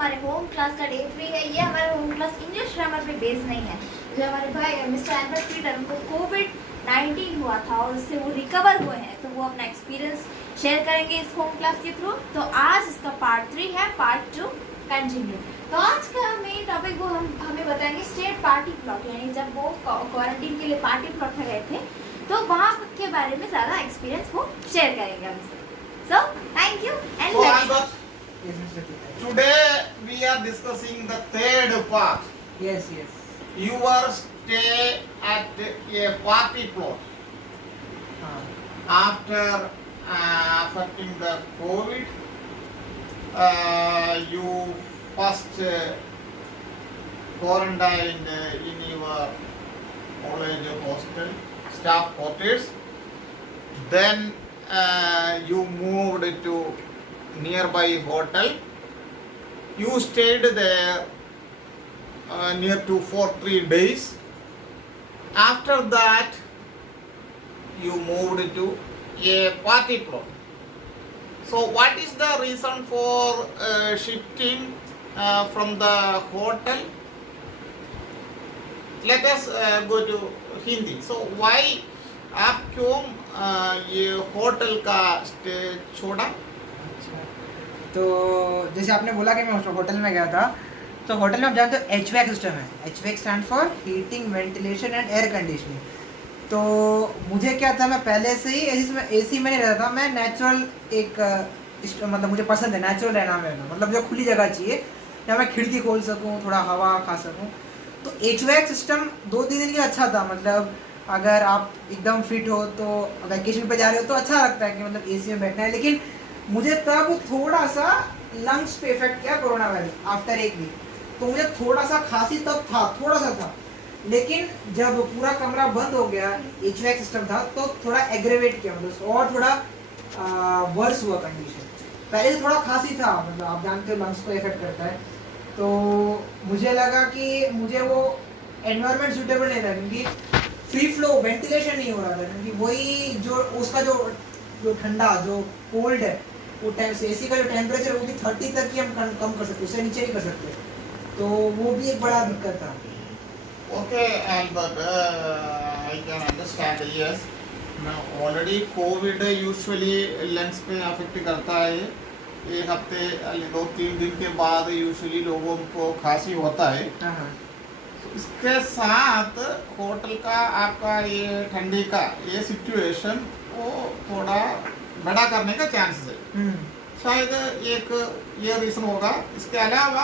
हमारे home class का day 3 है। ये हमारा होम क्लास इंग्लिश ग्रामर पे बेस नहीं है। जो हमारे भाई मिस्टर एल्बर्ट पीटर, उनको कोविड-19 हुआ था और उससे वो रिकवर हुए हैं, तो वो अपना एक्सपीरियंस शेयर करेंगे इस होम क्लास के थ्रू। तो आज इसका पार्ट 3 है, पार्ट 2 कंटिन्यू। तो आज का मेन टॉपिक वो हमें बताएंगे स्टेट पार्टी प्लॉट, यानी जब वो क्वारंटीन के लिए पार्टी प्लॉट में गए थे तो वहाँ के बारे में ज़्यादा एक्सपीरियंस वो शेयर करेंगे हमसे। So, thank you and So, let's Albert, today we are discussing the third part. Yes, yes. Your stay at a party plot after affecting the COVID. You first quarantined in your college hostel, staff quarters. Then you moved to nearby hotel. You stayed there near to for 3 days. After that, you moved to a party plot. So, what is the reason for shifting from the hotel? Let us go to Hindi. So, why आप क्यों ये hotel का stay छोड़ा? तो जैसे आपने बोला कि मैं होटल में गया था, तो होटल में आप जानते हो HVAC सिस्टम है। HVAC stand for heating, ventilation and air conditioning. तो मुझे क्या था, मैं पहले से ही एसी में नहीं रहता था। मैं नेचुरल मतलब मुझे पसंद है नेचुरल रहना में, मतलब जो खुली जगह चाहिए जहाँ मैं खिड़की खोल सकूँ, थोड़ा हवा खा सकूँ। तो HVAC सिस्टम 2-3 दिन के अच्छा था। मतलब अगर आप एकदम फिट हो तो वैकेशन पे जा रहे हो तो अच्छा लगता है कि मतलब एसी में बैठना है। लेकिन मुझे तब थोड़ा सा लंग्स पे इफेक्ट किया कोरोना वायरस आफ्टर 1 वीक। तो मुझे थोड़ा सा खांसी तब था, थोड़ा सा था। लेकिन जब पूरा कमरा बंद हो गया, HVAC सिस्टम था, तो थोड़ा एग्रेवेट किया, मतलब और थोड़ा वर्स हुआ कंडीशन। पहले से थोड़ा खांसी था, मतलब आप जानते हो लंग्स को इफेक्ट करता है। तो मुझे लगा कि मुझे वो एनवायरनमेंट सूटेबल नहीं था, क्योंकि फ्री फ्लो वेंटिलेशन नहीं हो रहा था। क्योंकि वही जो उसका जो ठंडा, जो कोल्ड है, वो एसी का जो टेम्परेचर वो भी 30 तक ही हम कम कर सकते, उससे नीचे नहीं कर सकते। तो वो भी एक बड़ा दिक्कत था। Okay, Albert, I can understand. Yes, now already COVID usually lungs पे अफेक्ट करता है। 1 हफ्ते 2-3 दिन के बाद यूजुअली लोगों को खांसी होता है। इसके साथ होटल का आपका ये ठंडी का ये सिचुएशन वो थोड़ा बड़ा करने का चांसेस है। शायद एक ये रीजन होगा। इसके अलावा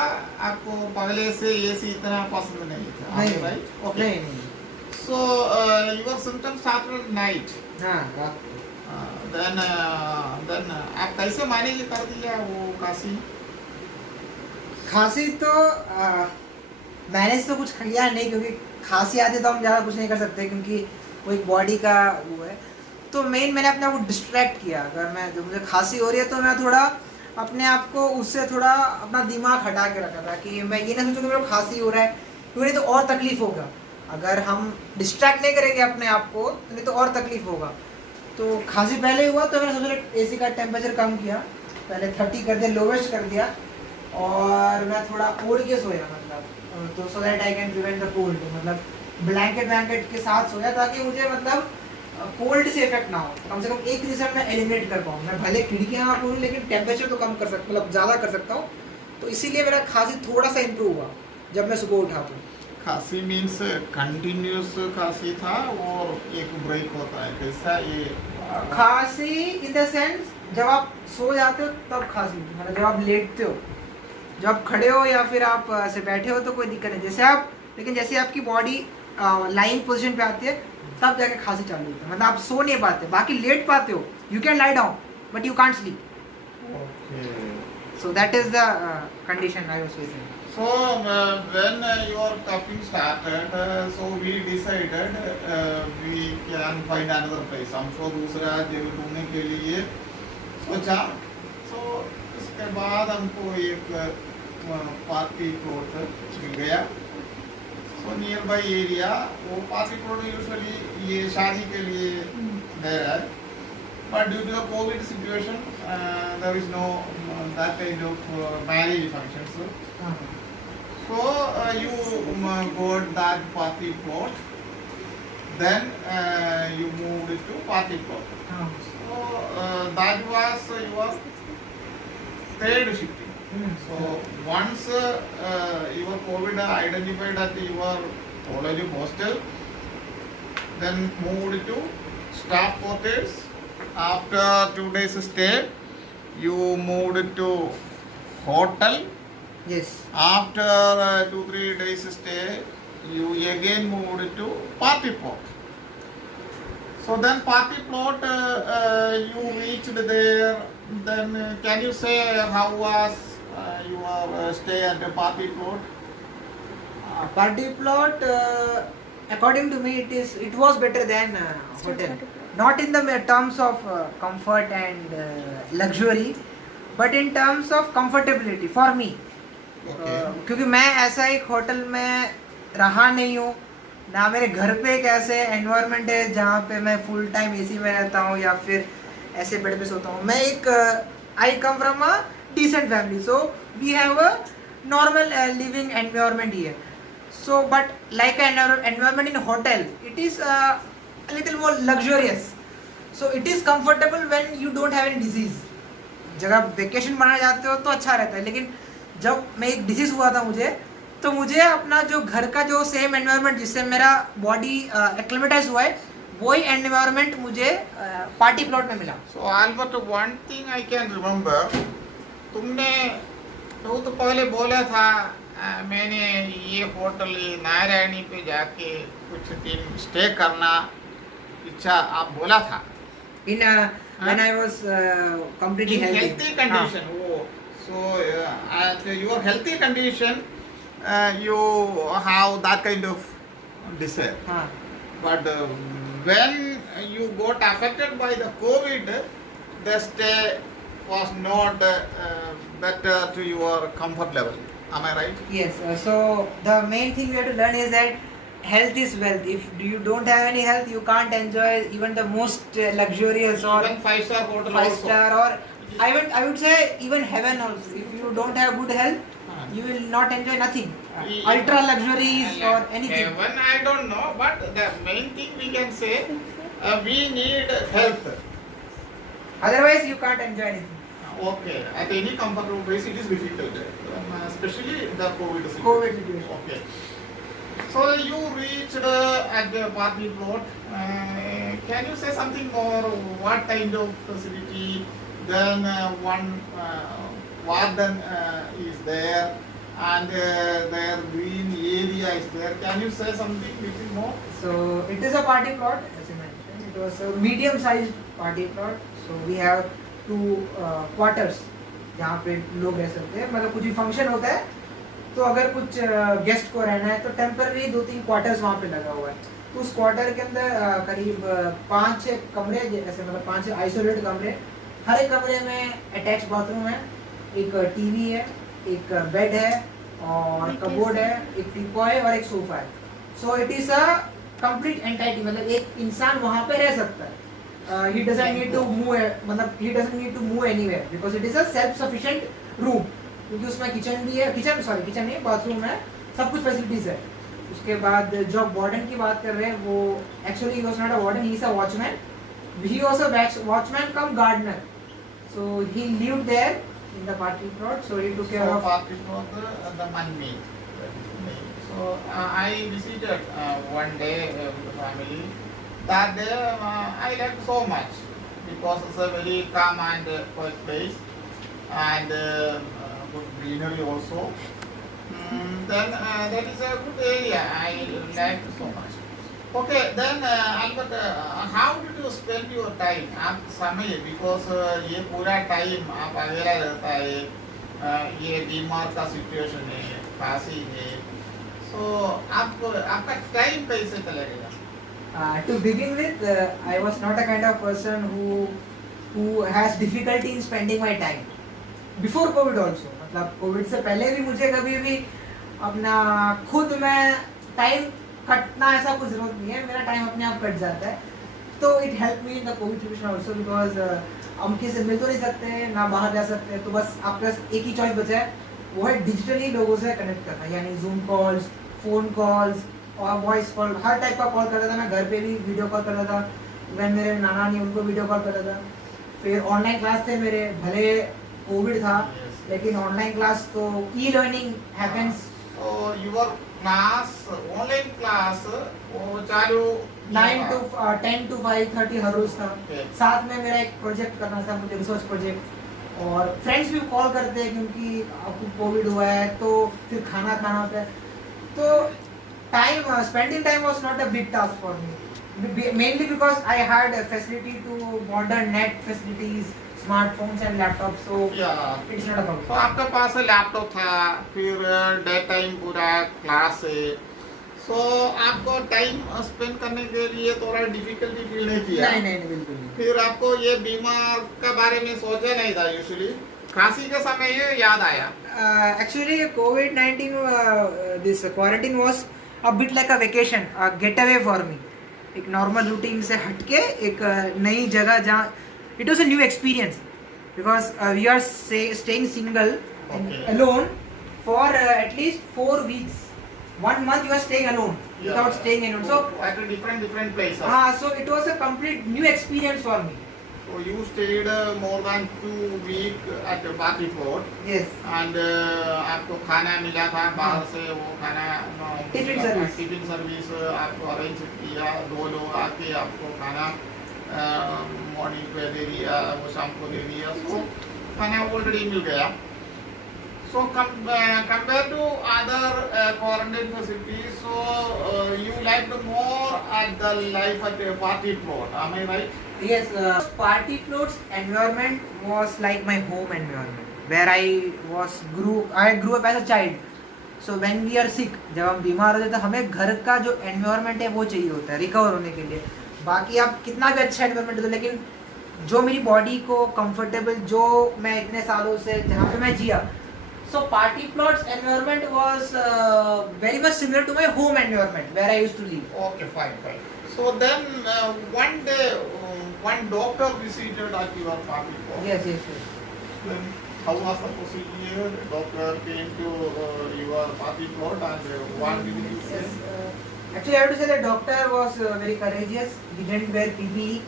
आपको पहले से एसी इतना पसंद नहीं था, नहीं, राइट? ओके, नहीं। So your symptoms started night. देन आप कैसे मैनेज कर दिया वो खांसी? तो मैनेज तो कुछ किया नहीं, क्योंकि खांसी आती तो हम ज़्यादा कुछ नहीं कर सकते, क्योंकि वो एक बॉडी का वो है। तो मैंने अपने आप को डिस्ट्रैक्ट किया। अगर जब मुझे खांसी हो रही है तो मैं थोड़ा अपने आप को उससे थोड़ा अपना दिमाग हटा के रखा था कि मैं ये ना सोचूं कि मेरे को खांसी हो रहा है, क्योंकि नहीं तो और तकलीफ होगा। अगर हम डिस्ट्रैक्ट नहीं करेंगे अपने आप को तो नहीं तो और तकलीफ होगा। तो खांसी पहले हुआ तो मैंने सोचा एसी का टेम्परेचर कम किया, पहले 30 कर दिया, लोवेस्ट कर दिया, और मैं थोड़ा ओढ़ के सोया, मतलब तो so that I can prevent the cold. मतलब ब्लैंकेट के साथ सोया ताकि मुझे मतलब कोल्ड से इफेक्ट ना हो। कम से कम एक रीजन मैं एलिमिनेट कर पाऊँ। मैं भले खिड़कियाँ खोलूँ लेकिन टेम्परेचर तो कम कर सकता, मतलब ज़्यादा कर सकता हूँ। तो इसीलिए मेरा खांसी थोड़ा सा इम्प्रूव हुआ जब मैं सुबह उठा। तो खांसी मीन्स कंटिन्यूस खांसी था और एक ब्रेक होता है, कैसा ये? खांसी इन द सेंस जब आप सो जाते हो तब खांसी, मतलब जब आप लेटते हो, जब आप खड़े हो या फिर आप ऐसे बैठे हो तो कोई दिक्कत नहीं। लेकिन जैसे आपकी बॉडी लाइंग पोजीशन पे आती है तब जाके खांसी चालू होती है। मतलब आप सो नहीं पाते, बाकी लेट पाते हो, you can lie down but you can't sleep. Okay, so that is the condition I was facing. so when your coughing started, so we decided we can find another place, हमको दूसरा जगह ढूंढने के लिए सोचा। so इसके बाद हमको एक पार्टी प्लॉट मिल गया। so नियर बाई एरिया वो पार्टी प्लॉट यूजुअली ये शादी के लिए है, but due to the COVID situation, there is no that kind of marriage functions. So you got that party plot, then you moved to party plot. So that was your third shifting. So once your COVID identified at your college hostel, then moved to staff quarters. After 2 days stay, you moved to hotel. Yes. After 2-3 days stay, you again moved to party plot. So then party plot, you reached there. Then can you say how was your stay at the party plot? Party plot, according to me, it was better than hotel. Not in the terms of comfort and luxury, but in terms of comfortability for me. क्योंकि मैं ऐसा एक hotel में रहा नहीं हूँ ना, मेरे घर पे एक ऐसे एनवायरनमेंट है जहाँ पे मैं फुल टाइम एसी में रहता हूँ या फिर ऐसे बेड पे सोता हूँ. मैं एक I come from a decent family, so we have a normal living environment here. So, but like an environment in a hotel, it is a little more luxurious. So, it is comfortable when you don't have any disease. जब आप vacation बनाने जाते हो तो अच्छा रहता है, लेकिन जब मैं एक डिजीज हुआ था तो मुझे अपना जो घर का जो सेम एनवायरनमेंट जिससे मेरा बॉडी एक्लिमेटाइज हुआ है, वही एनवायरनमेंट मुझे पार्टी प्लॉट में मिला. So Albert, one thing I can remember, तुमने बहुत पहले बोला था मैंने ये होटल नारायणी पे जाके कुछ दिन स्टे करना इच्छा आप बोला था. In when I was completely healthy condition. So at your healthy condition, you have that kind of desire. But when you got affected by the COVID, the stay was not better to your comfort level. Am I right? Yes. So the main thing we have to learn is that health is wealth. If you don't have any health, you can't enjoy even the most luxurious or Even 5-star hotel 5-star, or I would say even heaven also. If you don't have good health, you will not enjoy nothing. Ultra luxuries or anything. Heaven, I don't know, but the main thing we can say, we need health. Otherwise, you can't enjoy anything. Okay, at any comfortable place it is difficult, especially the COVID situation. COVID situation. Okay. So you reached at the party plot. Can you say something more? What kind of facility? Then one warden is there, and their green area is there. Can you say something little more? So it is a party plot, as you mentioned. It was a medium-sized party plot. So we have 2 quarters जहाँ पे लोग रह सकते हैं. मतलब कुछ भी function होता है तो अगर कुछ गेस्ट को रहना है तो टेम्पररी 2-3 क्वार्टर्स वहाँ पे लगा हुआ है. तो उस क्वार्टर के अंदर करीब 5-6 कमरे, ऐसे मतलब 5 आइसोलेटेड कमरे. हर एक कमरे में अटैच बाथरूम है, एक टीवी है, एक बेड है और कबोर्ड है, एक टीपॉय है और एक सोफा है. So it is a complete entity. मतलब एक इंसान वहाँ पे रह सकता है. He doesn't need to move, मतलब he doesn't need to move anywhere because it is a self-sufficient room. क्योंकि उसमें किचन भी है, किचन नहीं, बाथरूम है, सब कुछ फैसिलिटीज है. उसके बाद जो वार्डन की बात कर रहे हैं वो actually he was not a warden, he is a watchman. He was a watchman cum gardener. So he lived there in the party plot. So he took care of party plot, the man-made. So I visited one day with the family. That day I liked so much because it's a very calm and quiet place and good greenery also. Then that is a good area. I liked so much. Okay, then Albert, how did you spend your time? आप समय because ये पूरा time आप अकेला रहता है, ये बीमार का situation है, खांसी है, so आपका time कैसे चलेगा? To begin with, I was not a kind of person who has difficulty in spending my time. Before COVID also, मतलब COVID से पहले भी मुझे कभी भी अपना खुद में टाइम कटना ऐसा कुछ जरूरत नहीं है. मेरा टाइम अपने आप कट जाता है. तो it help me in the Covid situation also because हम किसी से मिल तो नहीं सकते हैं ना बाहर जा सकते हैं, तो बस आपके पास एक ही चॉइस बचा है, वो है डिजिटली लोगों से कनेक्ट करना, यानी जूम कॉल्स, फोन कॉल्स और वॉइस कॉल, हर टाइप का कॉल करता था मैं। घर पे भी वीडियो कॉल करता था, इवन मेरे नाना नहीं उनको वीडियो कॉल करता था। फिर ऑनलाइन क्लास थे मेरे, भले कोविड था लेकिन ऑनलाइन क्लास तो e learning happens. So your class, online class, वो चालू 9 to 10 to 5:30 हर रोज था। Okay. साथ में मेरा एक प्रोजेक्ट करना था, मुझे रिसर्च प्रोजेक्ट, और फ्रेंड्स भी कॉल करते हैं क्योंकि आपको कोविड हुआ है तो फिर खाना खाना होता है, तो time spending time was not a big task for me, mainly because I had facility to modern net facilities, smartphones and laptop, so Yeah. It's not a तो प्रॉब्लम। आपके पास लैपटॉप था, फिर डे टाइम पूरा class है, सो आपको time spend करने के लिए थोड़ा डिफिकल्टी फील नहीं किया? नहीं बिल्कुल नहीं। फिर आपको ये बीमार के बारे में सोचा नहीं था? यूजुअली खांसी के समय ये याद आया? Actually, COVID-19, this quarantine was a bit like a vacation, a getaway for me. एक नॉर्मल रूटीन से हटके एक नई जगह जहाँ it was a new experience because we are staying single and Okay. alone for at least 4 weeks. 1 month you are staying alone without staying alone. So at a different places. so it was a complete new experience for me. So you stayed more than 2 weeks at Bati Fort. Yes. And आपको खाना मिला था बाहर से, वो खाना tiffin service. Tiffin service आपको arrange किया, 2 लोग आके आपको खाना मॉर्निंग पे दे दिया, वो शाम को दे दिया, सो खाना ऑलरेडी मिल गया। So compared to other quarantine facilities, so you liked more at the life at Party Plot, am I right? Yes, party floats environment was like my home environment where I grew up as a child. So when we are sick, जब हम बीमार होते हैं तो हमें घर का जो environment है वो चाहिए होता है रिकवर होने के लिए। बाकी आप कितना भी अच्छा environment दो, लेकिन जो मेरी बॉडी को कंफर्टेबल, जो मैं इतने सालों से जहाँ पे मैं जिया, so party plots environment was very much similar to my home environment where I used to live. Okay, fine. So then one day one doctor visited at your party plot. Yes. Then how was the procedure? Doctor came to your party plot and what did he say? Actually, I have to say the doctor was very courageous. He didn't wear PPE.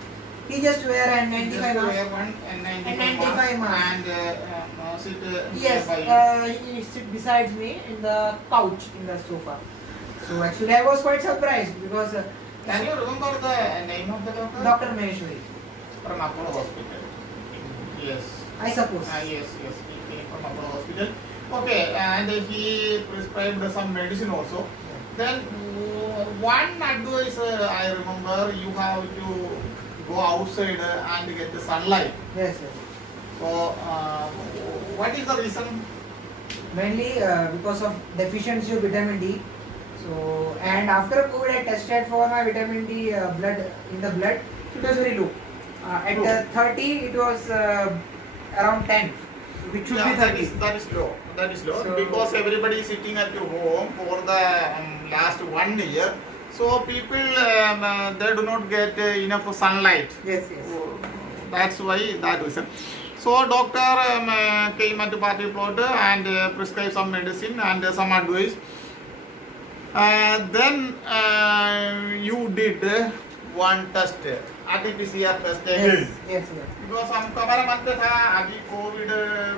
He just wear an Just 95 wear mask. one N95 mask. and sit Yes, nearby. he sit besides me in the couch in the sofa. So actually, I was quite surprised because Can you remember the name of the doctor? Dr. Maheshwari, From Apollo Hospital. Yes. I suppose. Yes. He came from Apollo Hospital. Okay, and he prescribed some medicine also. Then one advice I remember, you have to go outside and get the sunlight. Yes. So what is the reason? Mainly because of deficiency of vitamin D. So, and after COVID, I tested for my vitamin D blood in the blood. It was very low. At 30, it was around 10, which should be 30. That is low. So- Because everybody is sitting at your home for the last 1 year. So people they do not get enough sunlight. Yes. That's why that reason. So doctor came at the party plot and prescribed some medicine and some advice. Then you did one test, RT-PCR test again. Yes. Because हमको हमारा मन पे था अभी Covid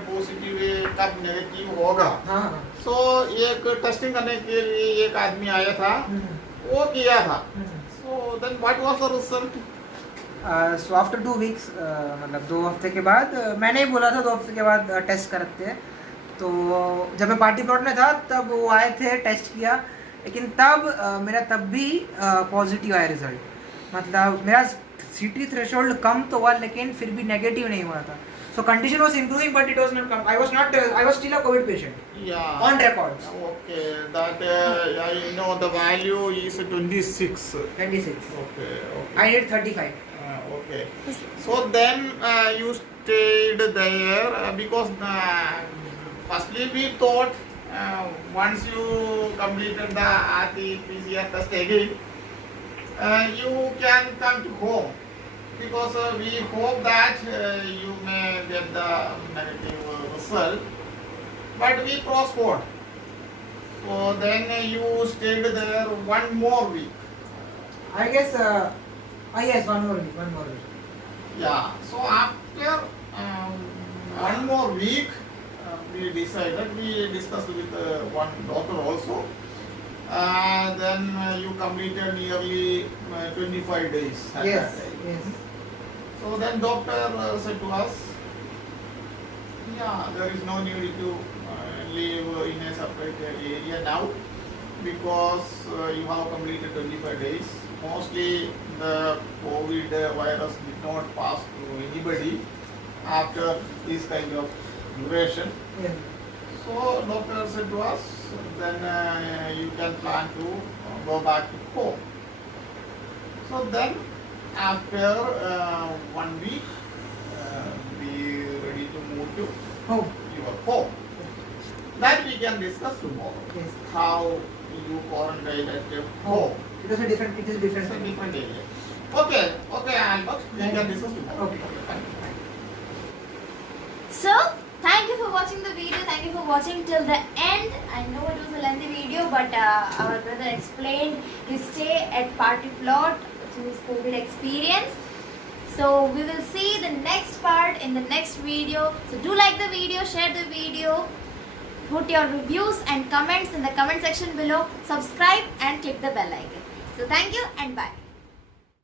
positive है, कब negative होगा। हाँ. So एक टेस्टिंग करने के लिए एक आदमी आया था, वो किया था। So then what was the result? So after 2 weeks, मतलब 2 हफ्ते के बाद, मैंने ही बोला था 2 हफ्ते के बाद टेस्ट करते हैं। तो जब मैं पार्टी प्लॉट में था तब वो आए थे, टेस्ट किया, लेकिन तब मेरा तब भी पॉजिटिव आया रिजल्ट। मतलब मेरा CT थ्रेशोल्ड कम तो हुआ लेकिन फिर भी नेगेटिव नहीं हुआ था। So condition was improving, but it was not. I was still a COVID patient. Yeah. On records. Okay, that I know the value is 26. 26. Okay. I did 35. Okay. So then you stayed there because firstly we thought once you completed the RT-PCR test again, you can come to home, because we hope that you may get the negative result, but we postponed. So then you stayed there 1 more week. I guess, yes, one more week. Yeah, so after 1 more week, we decided, we discussed with one doctor also. Then you completed nearly 25 days at that Yes, time. yes. So then doctor said to us, yeah, there is no need to live in a separate area now, because you have completed 25 days. Mostly the COVID virus did not pass to anybody after this kind of duration. Yes. So doctor said to us, then you can plan to go back to home. So then after 1 week, we ready to move to Home. your home. That we can discuss tomorrow. Yes. How you quarantine at your home. It is a different It's a different area. Okay, Albert, we Thank can you. discuss tomorrow. Okay. Thank you. So, thank you for watching the video. Thank you for watching till the end. I know it was a lengthy video, but our brother explained his stay at Party Plot through his COVID experience. So, we will see the next part in the next video. So, do like the video, share the video, put your reviews and comments in the comment section below. Subscribe and click the bell icon. So, thank you and bye.